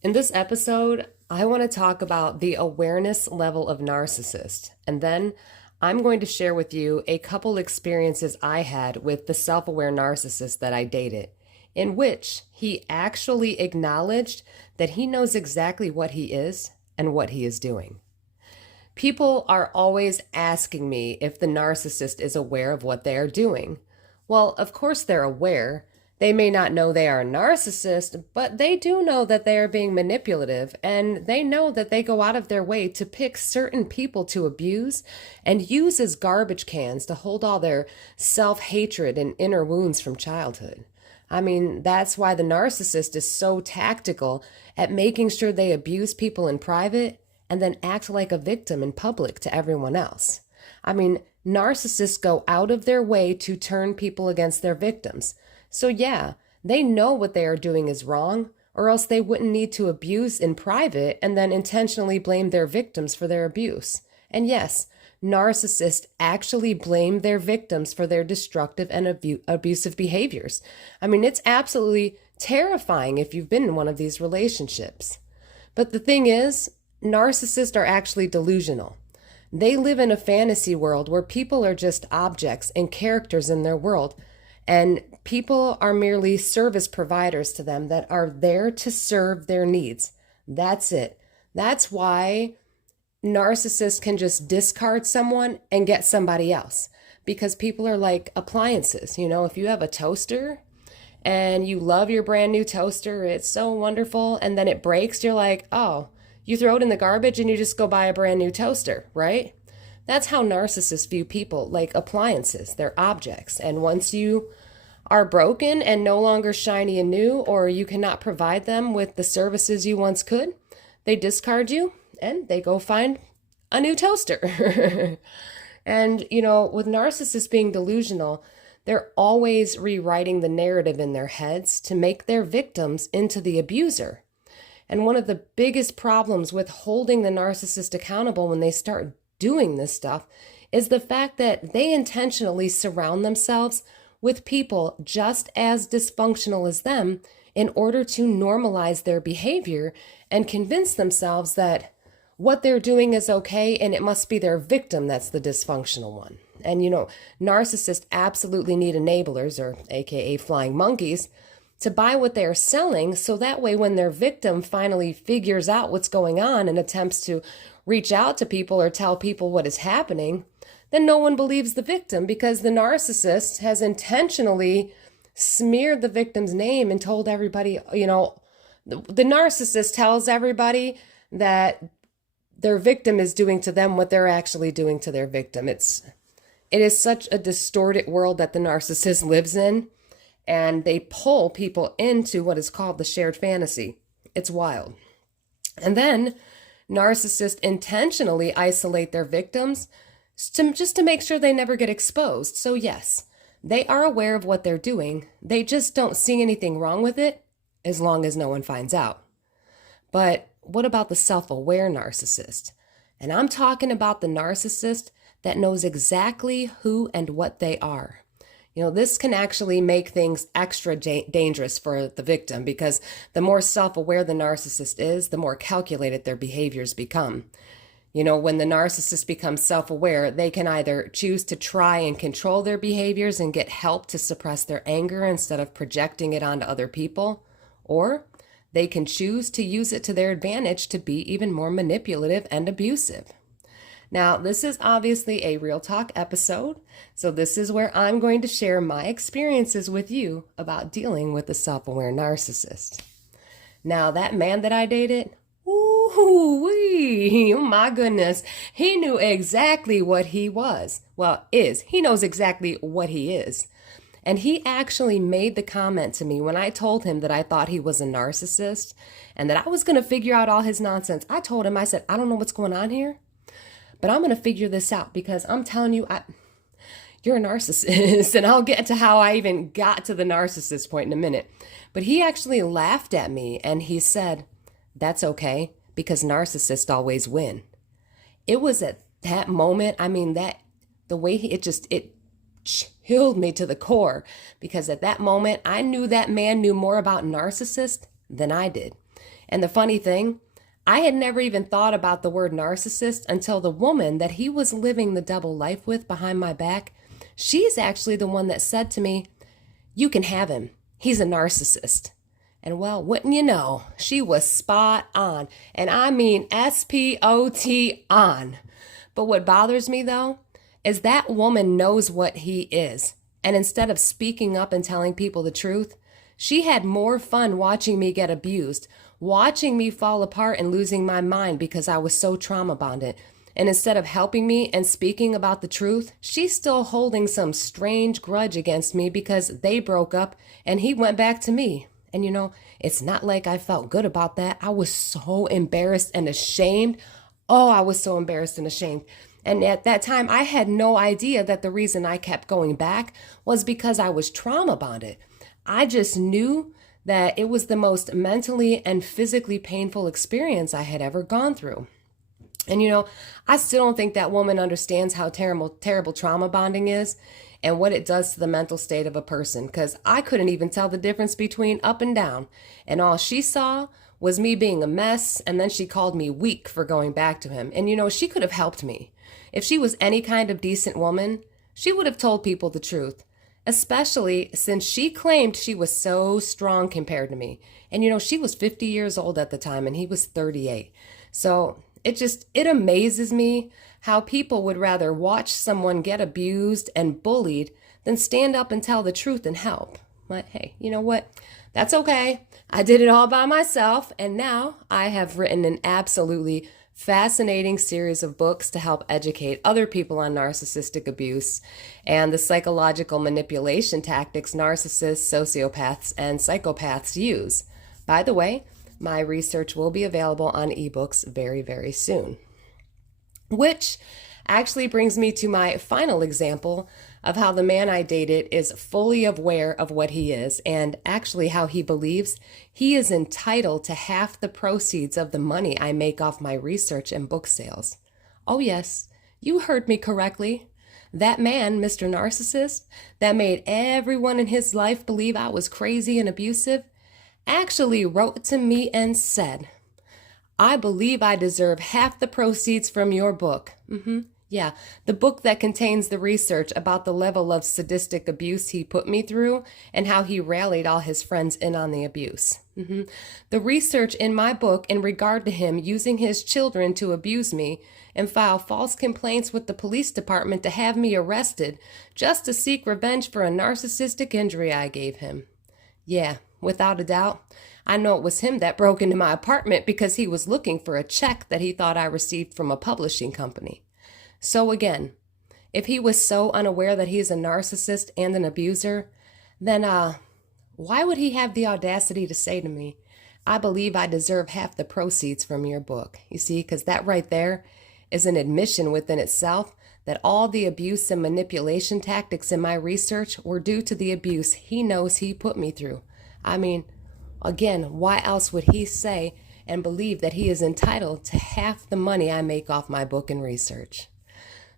In this episode, I want to talk about the awareness level of narcissist, and then I'm going to share with you a couple experiences I had with the self-aware narcissist that I dated, in which he actually acknowledged that he knows exactly what he is and what he is doing. People are always asking me if the narcissist is aware of what they are doing. Well, of course they're aware. They may not know they are a narcissist, but they do know that they are being manipulative, and they know that they go out of their way to pick certain people to abuse and use as garbage cans to hold all their self-hatred and inner wounds from childhood. I mean, that's why the narcissist is so tactical at making sure they abuse people in private and then act like a victim in public to everyone else. I mean, narcissists go out of their way to turn people against their victims. So yeah, they know what they are doing is wrong, or else they wouldn't need to abuse in private and then intentionally blame their victims for their abuse. And yes, narcissists actually blame their victims for their destructive and abusive behaviors. I mean, it's absolutely terrifying if you've been in one of these relationships. But the thing is, narcissists are actually delusional. They live in a fantasy world where people are just objects and characters in their world, and people are merely service providers to them that are there to serve their needs. That's it. That's why narcissists can just discard someone and get somebody else, because people are like appliances. You know, if you have a toaster and you love your brand new toaster, it's so wonderful, and then it breaks, you're like, oh, you throw it in the garbage and you just go buy a brand new toaster, right? That's how narcissists view people, like appliances. They're objects. And once you are broken and no longer shiny and new, or you cannot provide them with the services you once could, they discard you and they go find a new toaster. And, you know, with narcissists being delusional, they're always rewriting the narrative in their heads to make their victims into the abuser. And one of the biggest problems with holding the narcissist accountable when they start doing this stuff is the fact that they intentionally surround themselves with people just as dysfunctional as them in order to normalize their behavior and convince themselves that what they're doing is okay and it must be their victim that's the dysfunctional one. And you know, narcissists absolutely need enablers, or AKA flying monkeys, to buy what they are selling, so that way when their victim finally figures out what's going on and attempts to reach out to people or tell people what is happening, then no one believes the victim, because the narcissist has intentionally smeared the victim's name and told everybody, you know, the narcissist tells everybody that their victim is doing to them what they're actually doing to their victim. It is such a distorted world that the narcissist lives in. And they pull people into what is called the shared fantasy. It's wild. And then narcissists intentionally isolate their victims just to make sure they never get exposed. So yes, they are aware of what they're doing. They just don't see anything wrong with it as long as no one finds out. But what about the self-aware narcissist? And I'm talking about the narcissist that knows exactly who and what they are. You know, this can actually make things extra dangerous for the victim, because the more self-aware the narcissist is, the more calculated their behaviors become. You know, when the narcissist becomes self-aware, they can either choose to try and control their behaviors and get help to suppress their anger instead of projecting it onto other people, or they can choose to use it to their advantage to be even more manipulative and abusive. Now, this is obviously a real talk episode, so this is where I'm going to share my experiences with you about dealing with a self-aware narcissist. Now, that man that I dated, ooh-wee, oh my goodness, he knew exactly what he was. Well, he knows exactly what he is. And he actually made the comment to me when I told him that I thought he was a narcissist and that I was going to figure out all his nonsense. I told him, I said, I don't know what's going on here, but I'm going to figure this out, because I'm telling you, you're a narcissist. And I'll get to how I even got to the narcissist point in a minute. But he actually laughed at me and he said, that's okay, because narcissists always win. It was at that moment, I mean, that the way it chilled me to the core, because at that moment, I knew that man knew more about narcissists than I did. And the funny thing, I had never even thought about the word narcissist until the woman that he was living the double life with behind my back, she's actually the one that said to me, "You can have him. He's a narcissist." And well, wouldn't you know, she was spot on. And I mean SPOT on. But what bothers me though, is that woman knows what he is. And instead of speaking up and telling people the truth, she had more fun watching me get abused, watching me fall apart and losing my mind because I was so trauma bonded. And instead of helping me and speaking about the truth, she's still holding some strange grudge against me because they broke up and he went back to me. And you know, it's not like I felt good about that. I was so embarrassed and ashamed. Oh, I was so embarrassed and ashamed. And at that time, I had no idea that the reason I kept going back was because I was trauma bonded. I just knew that it was the most mentally and physically painful experience I had ever gone through. And you know, I still don't think that woman understands how terrible trauma bonding is and what it does to the mental state of a person, because I couldn't even tell the difference between up and down. And all she saw was me being a mess, and then she called me weak for going back to him. And you know, she could have helped me. If she was any kind of decent woman, she would have told people the truth, especially since she claimed she was so strong compared to me. And you know, she was 50 years old at the time and he was 38. So it amazes me how people would rather watch someone get abused and bullied than stand up and tell the truth and help. But hey, you know what? That's okay. I did it all by myself, and now I have written an absolutely fascinating series of books to help educate other people on narcissistic abuse and the psychological manipulation tactics narcissists, sociopaths, and psychopaths use. By the way, my research will be available on ebooks very, very soon. Which actually brings me to my final example of how the man I dated is fully aware of what he is, and actually how he believes he is entitled to half the proceeds of the money I make off my research and book sales. Oh yes, you heard me correctly. That man, Mr. Narcissist, that made everyone in his life believe I was crazy and abusive, actually wrote to me and said, "I believe I deserve half the proceeds from your book." Yeah, the book that contains the research about the level of sadistic abuse he put me through and how he rallied all his friends in on the abuse. The research in my book in regard to him using his children to abuse me and file false complaints with the police department to have me arrested just to seek revenge for a narcissistic injury I gave him. Yeah, without a doubt, I know it was him that broke into my apartment because he was looking for a check that he thought I received from a publishing company. So again, if he was so unaware that he's a narcissist and an abuser, then why would he have the audacity to say to me, "I believe I deserve half the proceeds from your book"? You see, because that right there is an admission within itself that all the abuse and manipulation tactics in my research were due to the abuse he knows he put me through. I mean, again, why else would he say and believe that he is entitled to half the money I make off my book and research?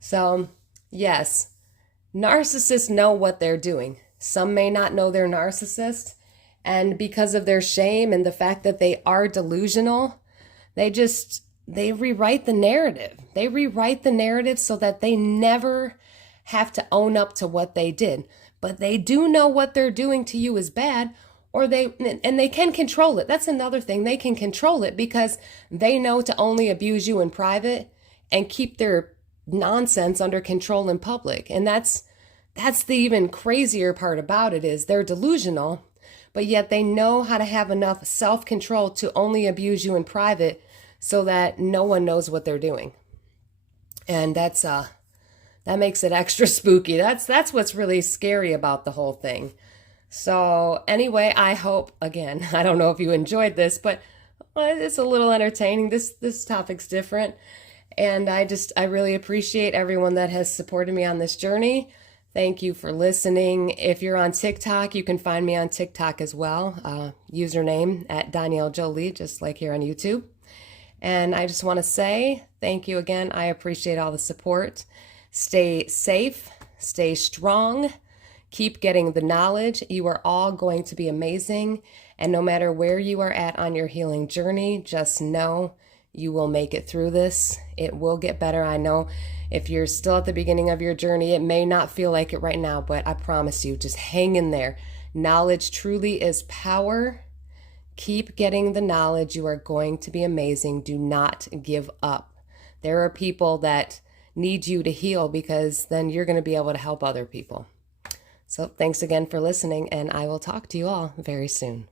So, yes, narcissists know what they're doing. Some may not know they're narcissists, and because of their shame and the fact that they are delusional, they rewrite the narrative. They rewrite the narrative so that they never have to own up to what they did. But they do know what they're doing to you is bad, and they can control it. That's another thing. They can control it because they know to only abuse you in private and keep their nonsense under control in public. And that's the even crazier part about it is they're delusional, but yet they know how to have enough self-control to only abuse you in private so that no one knows what they're doing. And that makes it extra spooky. That's what's really scary about the whole thing. So anyway, I hope, again, I don't know if you enjoyed this, but it's a little entertaining. This topic's different. And I really appreciate everyone that has supported me on this journey. Thank you for listening. If you're on TikTok, you can find me on TikTok as well. Username at Danielle Jolie, just like here on YouTube. And I just want to say thank you again. I appreciate all the support. Stay safe, stay strong, Keep getting the knowledge. You are all going to be amazing. And no matter where you are at on your healing journey, just know you will make it through this. It will get better. I know if you're still at the beginning of your journey, it may not feel like it right now, but I promise you, just hang in there. Knowledge truly is power. Keep getting the knowledge. You are going to be amazing. Do not give up. There are people that need you to heal because then you're going to be able to help other people. So thanks again for listening, and I will talk to you all very soon.